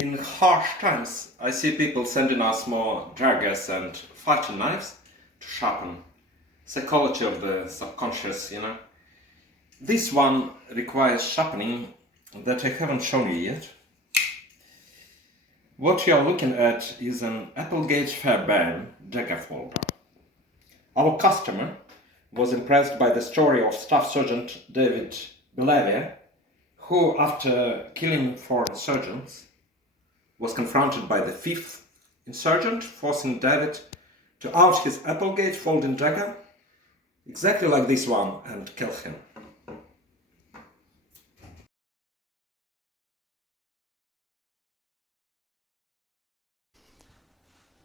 In harsh times, I see people sending us more daggers and fighting knives to sharpen. Psychology of the subconscious, you know. This one requires sharpening that I haven't shown you yet. What you are looking at is an Applegate Fairbairn dagger folder. Our customer was impressed by the story of Staff Sergeant David Belavier, who, after killing 4 insurgents, was confronted by the 5th insurgent, forcing David to out his Applegate folding dagger, exactly like this one, and kill him.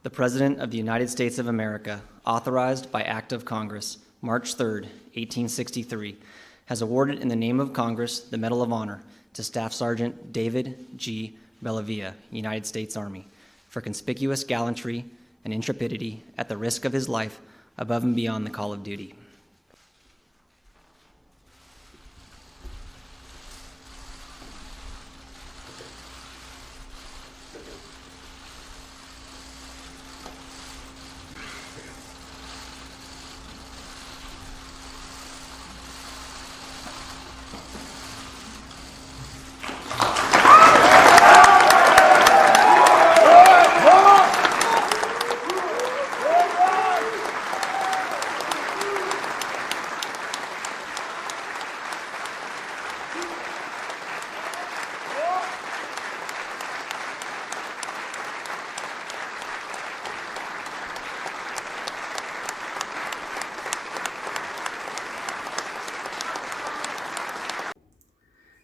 The President of the United States of America, authorized by Act of Congress, March 3, 1863, has awarded in the name of Congress the Medal of Honor to Staff Sergeant David G. Belavier, United States Army, for conspicuous gallantry and intrepidity at the risk of his life above and beyond the call of duty.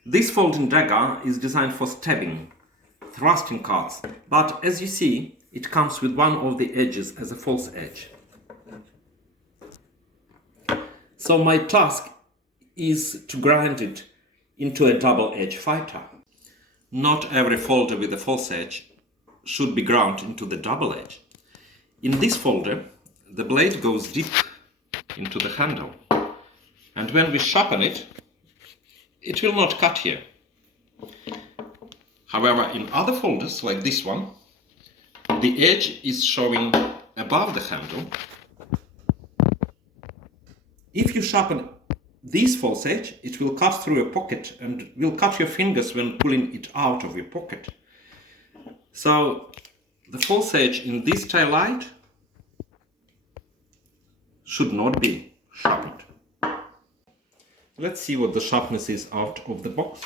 This folding dagger is designed for stabbing, thrusting cuts, but as you see, it comes with one of the edges as a false edge. So my task is to grind it into a double-edge fighter. Not every folder with a false edge should be ground into the double edge. In this folder, the blade goes deep into the handle, and when we sharpen it, it will not cut here. However, in other folders, like this one, the edge is showing above the handle. If you sharpen this false edge, it will cut through a pocket and will cut your fingers when pulling it out of your pocket. So, the false edge in this tail light should not be sharpened. Let's see what the sharpness is out of the box.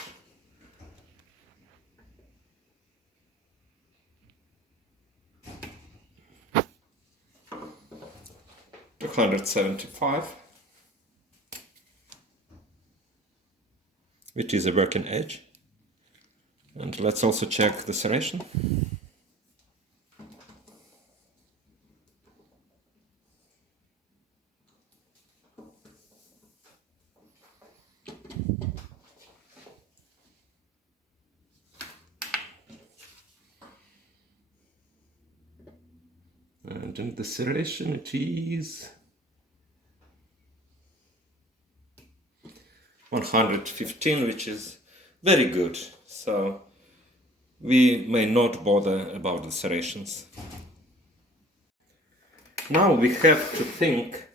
$275. It is a working edge. And let's also check the serration. And in the serration it is 115, which is very good. So we may not bother about the serrations. Now we have to think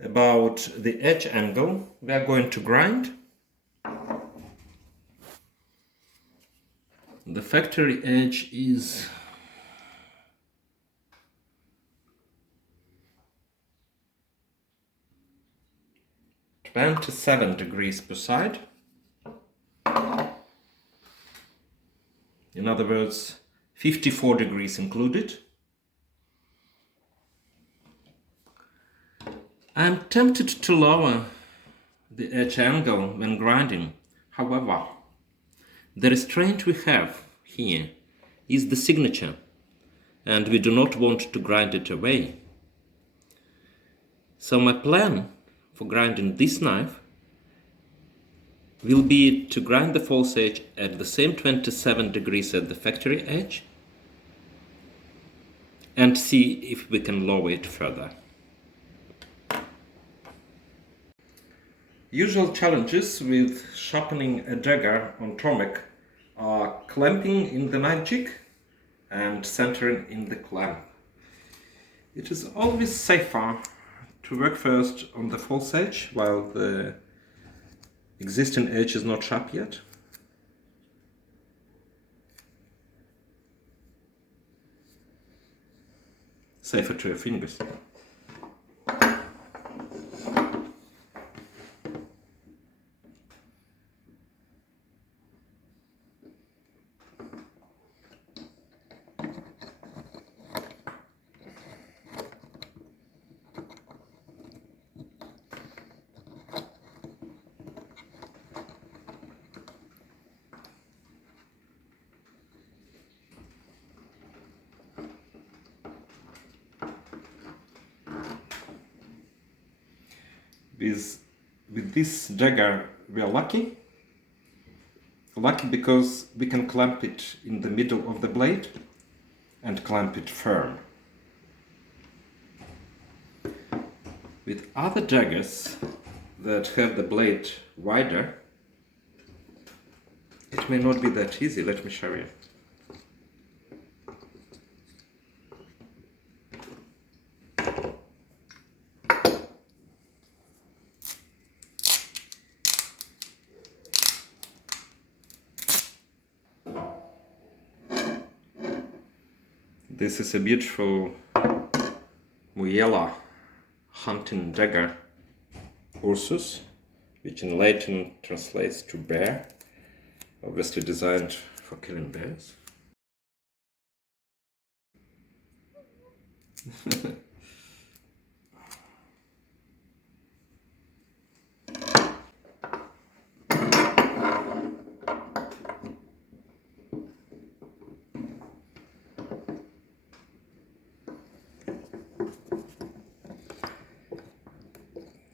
about the edge angle we are going to grind. The factory edge is 27 degrees per side. In other words, 54 degrees included. I'm tempted to lower the edge angle when grinding. However, the restraint we have here is the signature, and we do not want to grind it away. So my plan for grinding this knife will be to grind the false edge at the same 27 degrees as the factory edge and see if we can lower it further. Usual challenges with sharpening a dagger on Tormek are clamping in the knife jig and centering in the clamp. It is always safer to work first on the false edge while the existing edge is not sharp yet. Safer to your fingers. With this dagger we are lucky because we can clamp it in the middle of the blade and clamp it firm. With other daggers that have the blade wider, it may not be that easy. Let me show you. This is a beautiful Muyela hunting dagger, Ursus, which in Latin translates to bear, obviously designed for killing bears.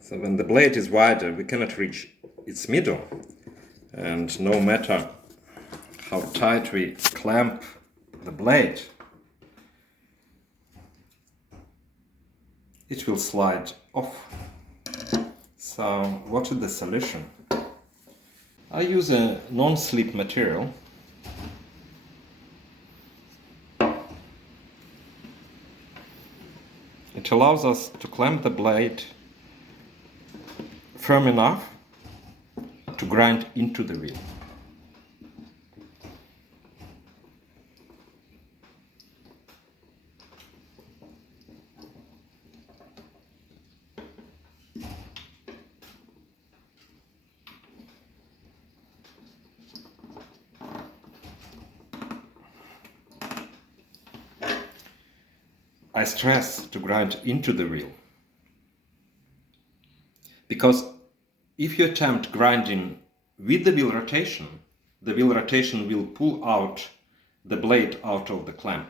So when the blade is wider, we cannot reach its middle, and no matter how tight we clamp the blade, it will slide off. So what is the solution? I use a non-slip material. It allows us to clamp the blade firm enough to grind into the wheel. I stress to grind into the wheel, because if you attempt grinding with the wheel rotation will pull out the blade out of the clamp.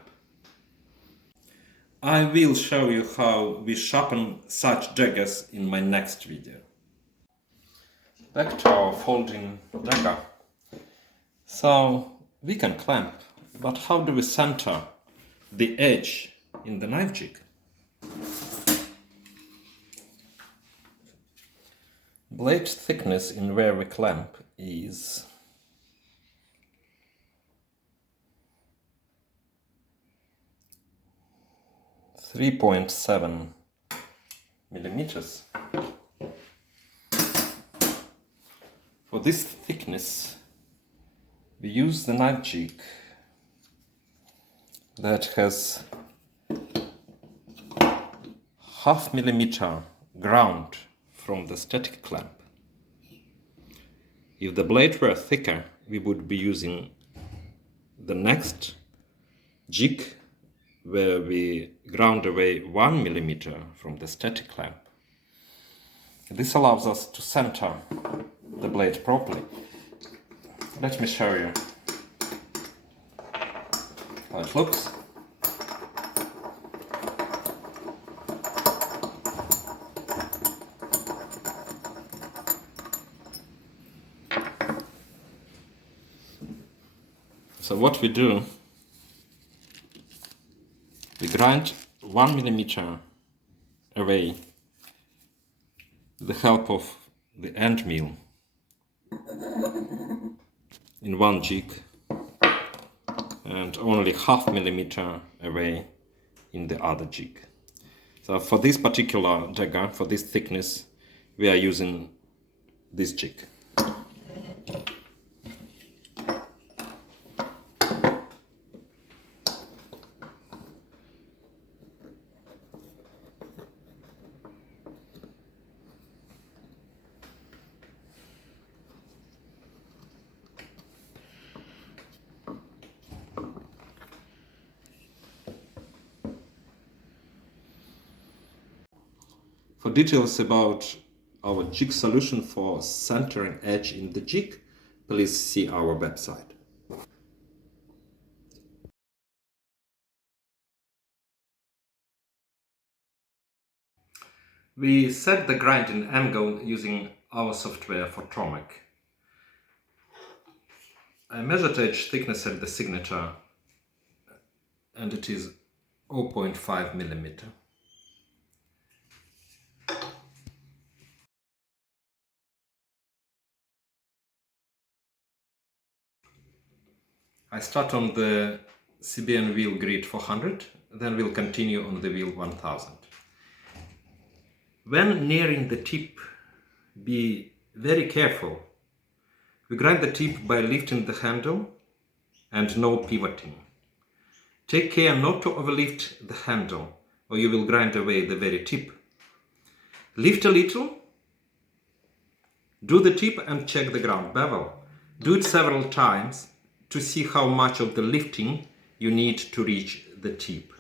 I will show you how we sharpen such daggers in my next video. Back to our folding dagger. So we can clamp, but how do we center the edge in the knife jig? Blade thickness in where we clamp is 3.7 millimeters. For this thickness, we use the knife jig that has 0.5 millimeter ground from the static clamp. If the blade were thicker, we would be using the next jig where we ground away 1 millimeter from the static clamp. This allows us to center the blade properly. Let me show you how it looks. So what we do, we grind 1 millimeter away with the help of the end mill in one jig, and only 0.5 millimeter away in the other jig. So for this particular dagger, for this thickness, we are using this jig. For details about our jig solution for centering edge in the jig, please see our website. We set the grinding angle using our software for Tormek. I measured edge thickness at the signature and it is 0.5 millimeter. I start on the CBN wheel grid 400, then we'll continue on the wheel 1000. When nearing the tip, be very careful. We grind the tip by lifting the handle and no pivoting. Take care not to overlift the handle or you will grind away the very tip. Lift a little, do the tip and check the ground bevel. Do it several times to see how much of the lifting you need to reach the tip.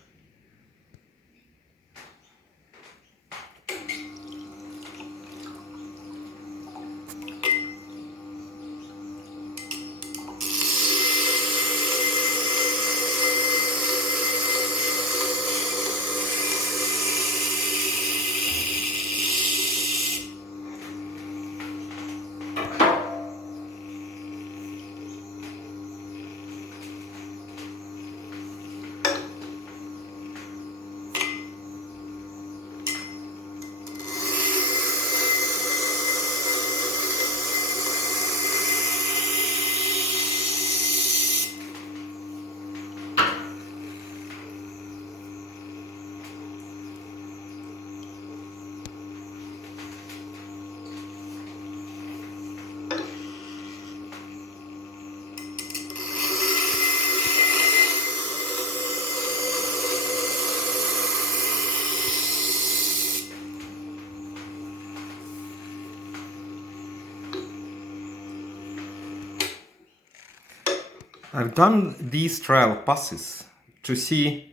I've done these trial passes to see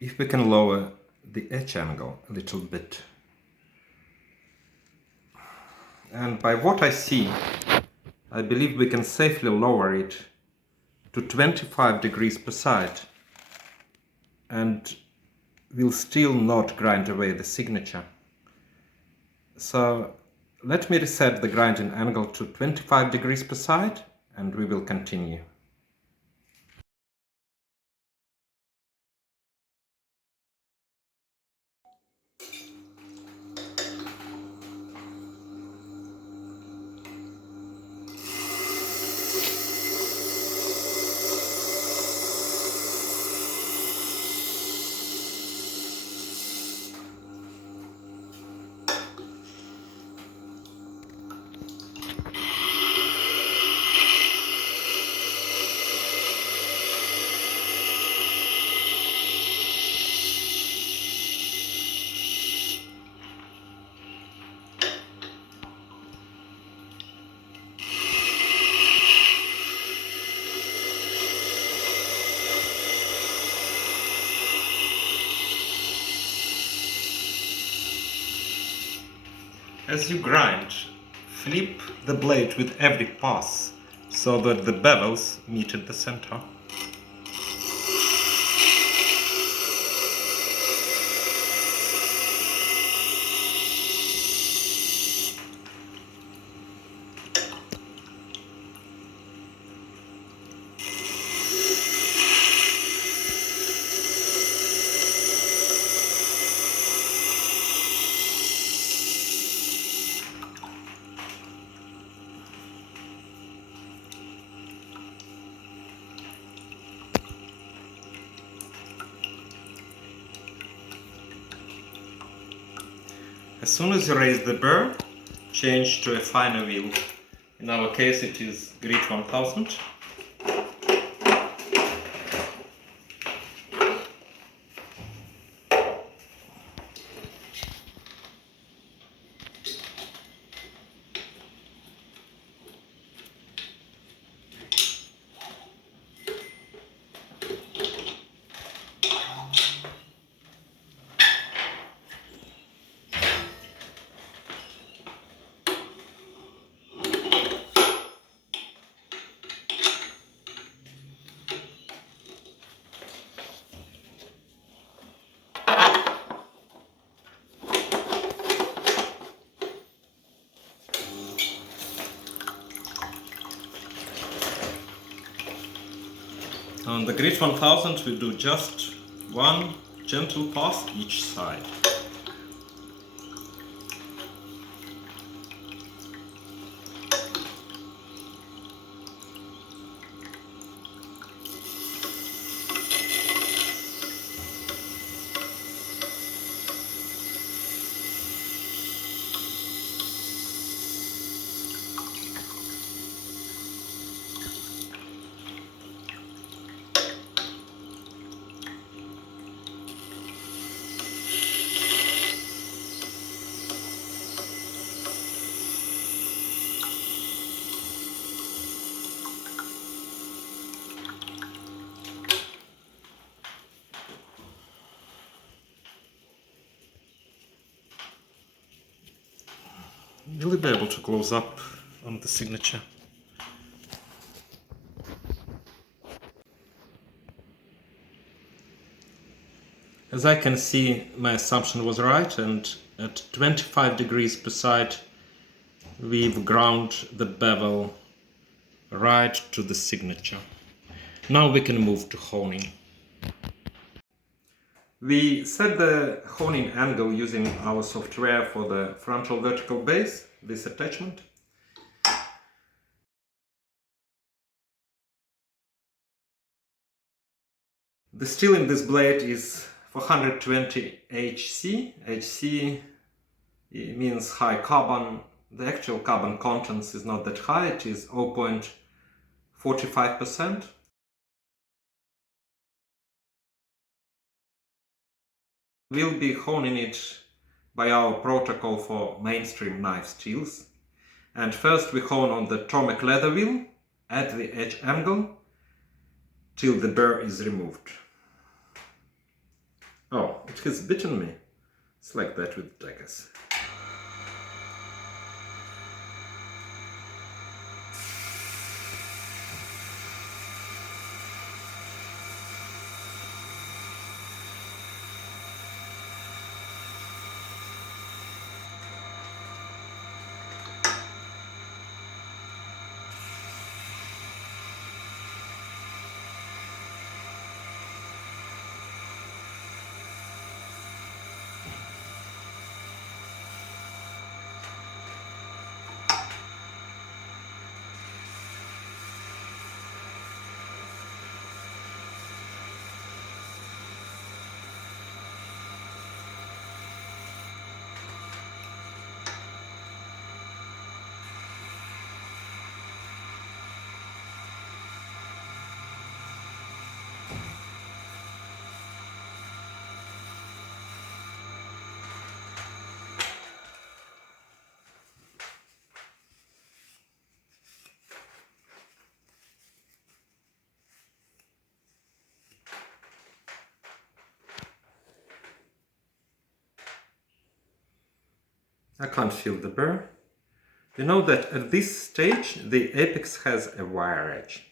if we can lower the edge angle a little bit. And by what I see, I believe we can safely lower it to 25 degrees per side and will still not grind away the signature. So let me reset the grinding angle to 25 degrees per side and we will continue. As you grind, flip the blade with every pass so that the bevels meet at the center. As soon as you raise the burr, change to a finer wheel. In our case it is grit 1000. On the grit 1000 we do just one gentle pass each side. Will you be able to close up on the signature? As I can see, my assumption was right, and at 25 degrees per side we've ground the bevel right to the signature. Now we can move to honing. We set the honing angle using our software for the frontal vertical base, this attachment. The steel in this blade is 420 HC. HC means high carbon. The actual carbon contents is not that high, it is 0.45%. We'll be honing it by our protocol for mainstream knife steels. And first we hone on the Tormek leather wheel at the edge angle till the burr is removed. Oh, it has bitten me. It's like that with daggers. I can't feel the burr. You know that at this stage the apex has a wire edge.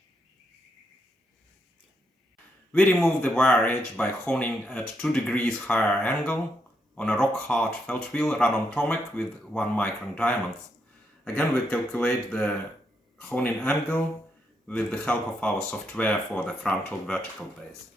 We remove the wire edge by honing at 2 degrees higher angle on a rock-hard felt wheel run on Tormek with 1 micron diamonds. Again, we calculate the honing angle with the help of our software for the frontal vertical base.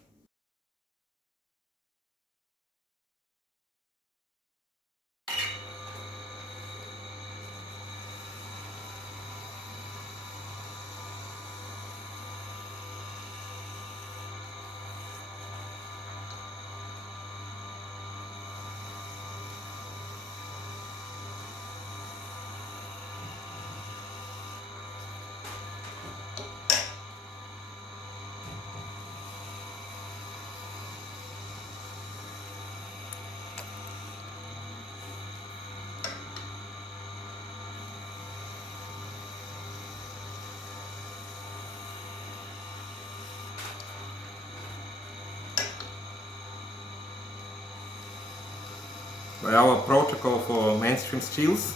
by our protocol for mainstream steels,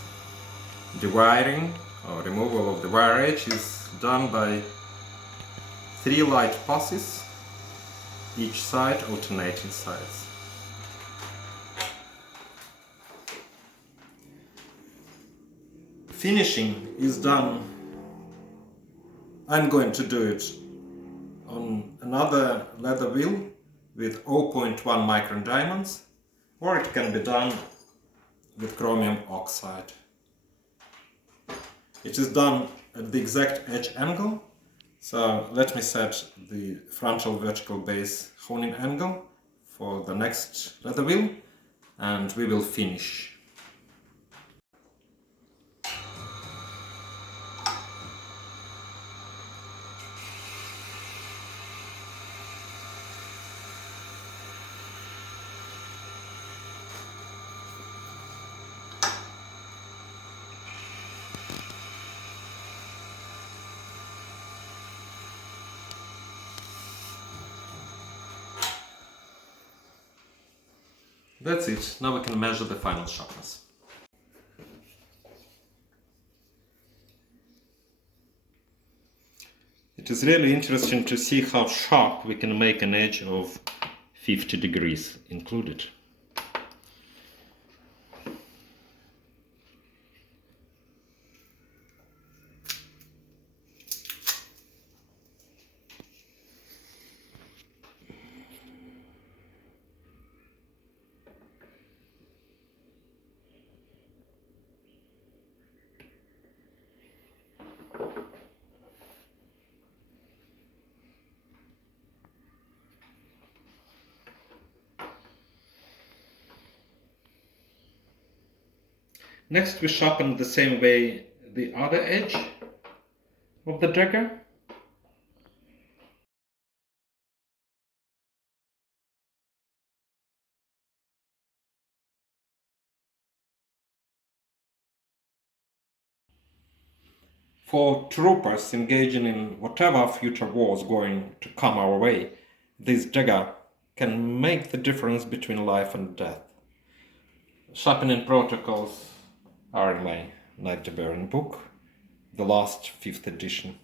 the wiring or removal of the wire edge is done by 3 light passes, each side alternating sides. Finishing is done, I'm going to do it on another leather wheel with 0.1 micron diamonds, or it can be done with chromium oxide. It is done at the exact edge angle, so let me set the frontal vertical base honing angle for the next leather wheel and we will finish. That's it, now we can measure the final sharpness. It is really interesting to see how sharp we can make an edge of 50 degrees included. Next we sharpen the same way the other edge of the dagger. For troopers engaging in whatever future war is going to come our way, this dagger can make the difference between life and death. Sharpening protocols are in my Night Debarren book, the last 5th edition.